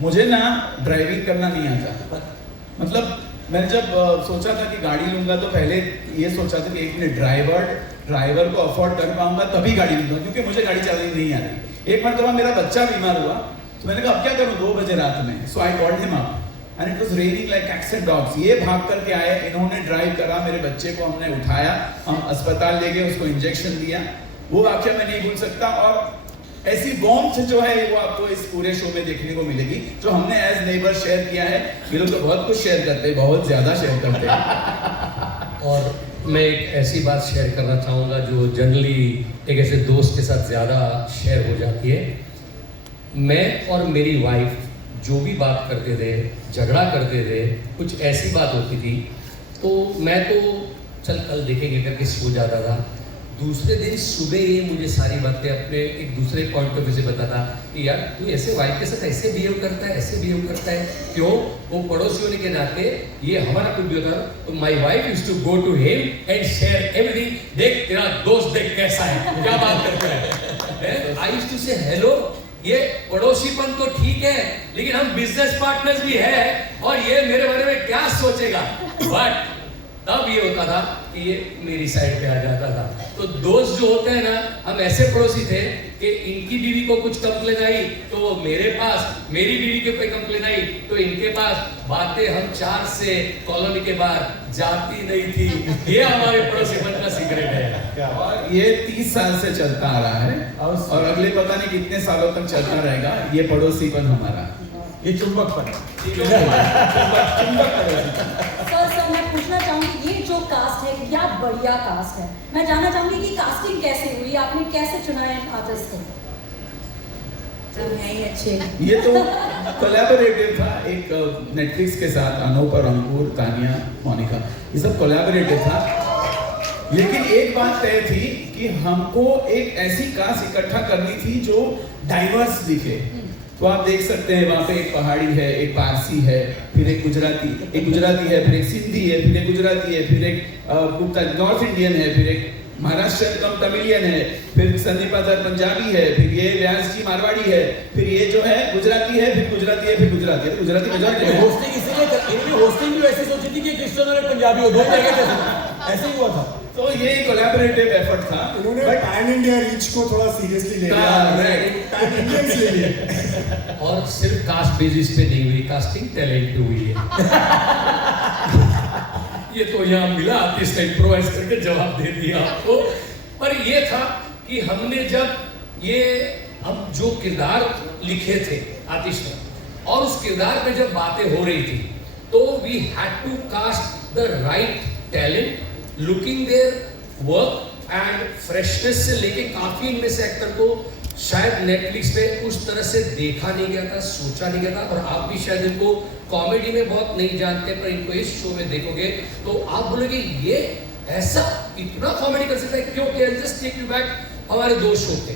मुझे ना ड्राइविंग करना नहीं आता। मतलब मैंने जब सोचा था कि गाड़ी लूंगा तो पहले ये सोचा था कि एक मिनट ड्राइवर को अफोर्ड कर पाऊंगा तभी गाड़ी लूंगा, क्योंकि मुझे गाड़ी चलानी नहीं आती। एक मरतबा मेरा बच्चा बीमार हुआ तो मैंने कहा अब क्या करूं 2 बजे रात में। So I called him up and it was raining like cats and dogs. ये भाग करके आए, इन्होंने ड्राइव करा, मेरे बच्चे को हमने उठाया, हम अस्पताल ले गए, उसको इंजेक्शन दिया। वो वाकया मैं नहीं भूल सकता। और ऐसी वार्मथ जो है वो आपको इस पूरे शो में देखने को मिलेगी, जो हमने एज नेबर शेयर किया है। ये लोग तो बहुत कुछ शेयर करते हैं, बहुत ज्यादा शेयर करते हैं। और मैं एक ऐसी बात शेयर करना चाहूँगा जो जनरली एक ऐसे दोस्त के साथ ज़्यादा शेयर हो जाती है। मैं और मेरी वाइफ जो भी बात करते थे, झगड़ा करते थे, कुछ ऐसी बात होती थी तो मैं तो चल कल देखेंगे करके सो जाता था। दूसरे दिन सुबह ये मुझे सारी बातें अपने एक दूसरे पॉइंट ऑफ व्यू से बताता कि यार तू ऐसे वाइफ के साथ ऐसे बिहेव करता है, ऐसे बिहेव करता है, क्यों? वो पड़ोसी होने के नाते ये हमारा कुछ भी होता तो my wife used to go to him and share everything. देख तेरा दोस्त देख कैसा है, क्या बात करता है। आई यूज्ड टू से हेलो, ये पड़ोसीपन तो ठीक है लेकिन हम बिजनेस पार्टनर्स भी है और ये मेरे बारे में क्या सोचेगा। बट तब ये होता था कि ये मेरी साइड पे आ जाता था। तो दोस्त जो होते हैं ना, हम ऐसे पड़ोसी थे कि इनकी बीवी को कुछ कंप्लेन आई तो वो मेरे पास, मेरी बीवी के कोई कंप्लेन आई तो इनके पास। बातें हम 4 से कॉलोनी के बाहर जाती नहीं थी। ये हमारे पड़ोसीपन का सीक्रेट है और ये 30 साल से चलता आ रहा है और अगले पता नहीं कितने सालों तक चलता रहेगा ये पड़ोसीपन हमारा, ये चुंबकपन। सर मैं पूछना चाहूंगी ये जो कास्ट है क्या बढ़िया कास्ट है। मैं जानना चाहूंगी कि कास्टिंग कैसे हुई, आपने कैसे चुना है आर्टिस्ट को? सब है ही अच्छे। ये तो कोलैबोरेटिव था एक नेटफ्लिक्स के साथ, अनूप और अंकुर, तानिया, मोनिका, ये सब कोलैबोरेटिव था। लेकिन एक बात तय थी कि हमको एक ऐसी कास्ट इकट्ठा करनी थी जो डाइवर्स दिखे। तो आप देख सकते हैं वहाँ पे एक पहाड़ी है, एक पारसी है, फिर एक गुजराती है, फिर एक सिंधी है, फिर एक गुजराती है, फिर एक नॉर्थ इंडियन है, फिर एक महाराष्ट्र कम तमिलियन है, फिर संदीप आजाद पंजाबी है, फिर ये व्यास जी मारवाड़ी है, फिर ये जो है गुजराती है, फिर गुजराती है, फिर गुजराती है, गुजराती मेजॉरिटी है। होस्टिंग इसीलिए इनकी होस्टिंग भी वैसी सोची थी कि क्रिश्चियन और पंजाबी हो, दो जगह थे, ऐसे ही हुआ था। तो ये कोलैबोरेटिव एफर्ट था। उन्होंने पैन इंडिया रीच को थोड़ा सीरियसली ले लिया, पैन इंडियंस ले लिया। और सिर्फ कास्ट बेसिस पे नहीं हुई कास्टिंग, टैलेंट पे हुई है। ये तो यहाँ मिला, आर्टिस्ट ने इम्प्रोवाइज करके जवाब दे दिया आपको। पर ये था कि हमने जब ये हम जो किरदार लिखे थे आतिश ने, और उस किरदार पे जब बातें हो रही थी तो we had to cast the right talent, looking their work and freshness से लेके काफी इनमें से एक्टर को शायद नेटफ्लिक्स पे उस तरह से देखा नहीं गया था, सोचा नहीं गया था। और आप भी शायद इनको कॉमेडी में बहुत नहीं जानते, पर इनको इस शो में देखोगे तो आप बोलोगे ये ऐसा इतना कॉमेडी कर सकता है। क्योंकि जस्ट टेक यू बैक, हमारे 2 शो थे,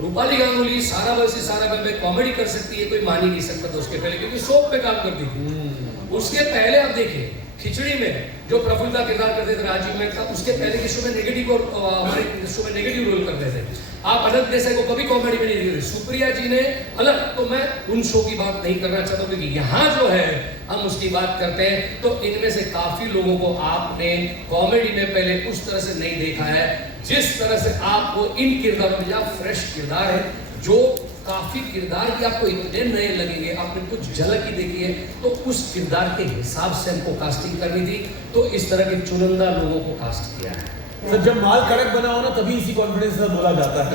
रूपाली गांगुली सारा वर्सेस सारा में कॉमेडी कर सकती है, कोई मान ही नहीं सकता था उसके पहले, क्योंकि सोप पे काम करती थी। उसके पहले आप देखिए खिचड़ी में जो प्रफुल्ल का किरदार करते थे राजीव मेहता, उसके पहले के शो में नेगेटिव और हमारे शो में नेगेटिव रोल करते थे। आप अनंत देसाई को कभी कॉमेडी में नहीं देखते, सुप्रिया जी ने अलग। तो मैं उन शो की बात नहीं करना चाहता हूँ, क्योंकि यहाँ जो है हम उसकी बात करते हैं। तो इनमें से काफी लोगों को आपने कॉमेडी में पहले उस तरह से नहीं देखा है जिस तरह से आपको इन किरदारों में, फ्रेश किरदार है, जो काफी किरदार भी आपको इतने नए लगेंगे, आपने कुछ झलक ही देखी है, तो उस किरदार के हिसाब से हमको कास्टिंग करनी थी। तो इस तरह के चुनिंदा लोगों को कास्ट किया है। सर जब माल कड़क बना हो ना तभी इसी कॉन्फिडेंस से बोला जाता है।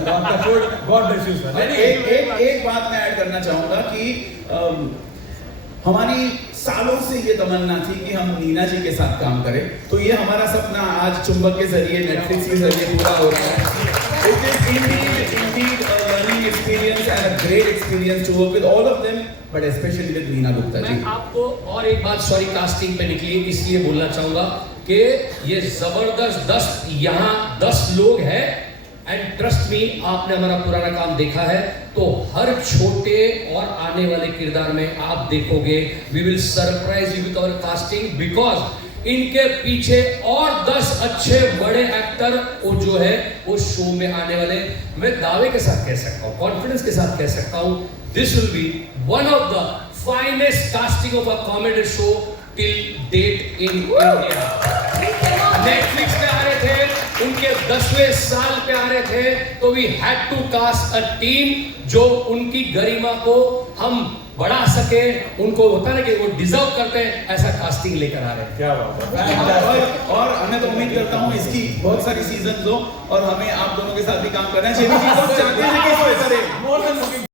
God bless you sir. एक बात मैं ऐड करना चाहूंगा कि हमारी सालों से ये तमन्ना थी कि हम नीना जी के साथ काम करें। तो ये हमारा सपना आज चुंबक के जरिए, नेटफ्लिक्स के जरिए पूरा हो रहा है। It is indeed a learning experience and a great experience to work with all of them, but especially with Neena Gupta ji. मैं आपको और एक बात, सॉरी कास्टिंग पे निकली इसलिए बोलना चाहूंगा कि ये जबरदस्त 10 यहाँ 10 लोग हैं एंड ट्रस्ट मी, आपने हमारा पुराना काम देखा है तो हर छोटे और आने वाले किरदार में आप देखोगे we will surprise you with our casting, because इनके पीछे और 10 अच्छे बड़े एक्टर वो जो है वो शो में आने वाले। मैं दावे के साथ कह सकता हूँ, कॉन्फिडेंस के साथ कह सकता हूँ, this will be one of the finest casting of a comedy show till date in India. Netflix पे आ रहे थे, उनके 10वें साल पे आ रहे थे, तो we had to cast a team जो उनकी गरिमा को हम बढ़ा सके, उनको होता ना कि वो डिजर्व करते हैं, ऐसा कास्टिंग लेकर आ रहे हैं। क्या बात है। और मैं तो उम्मीद करता हूँ इसकी बहुत सारी सीजन हो और हमें आप दोनों के साथ भी काम करना चाहिए। चाहते हैं कि इसको ऐसा रहे। More than looking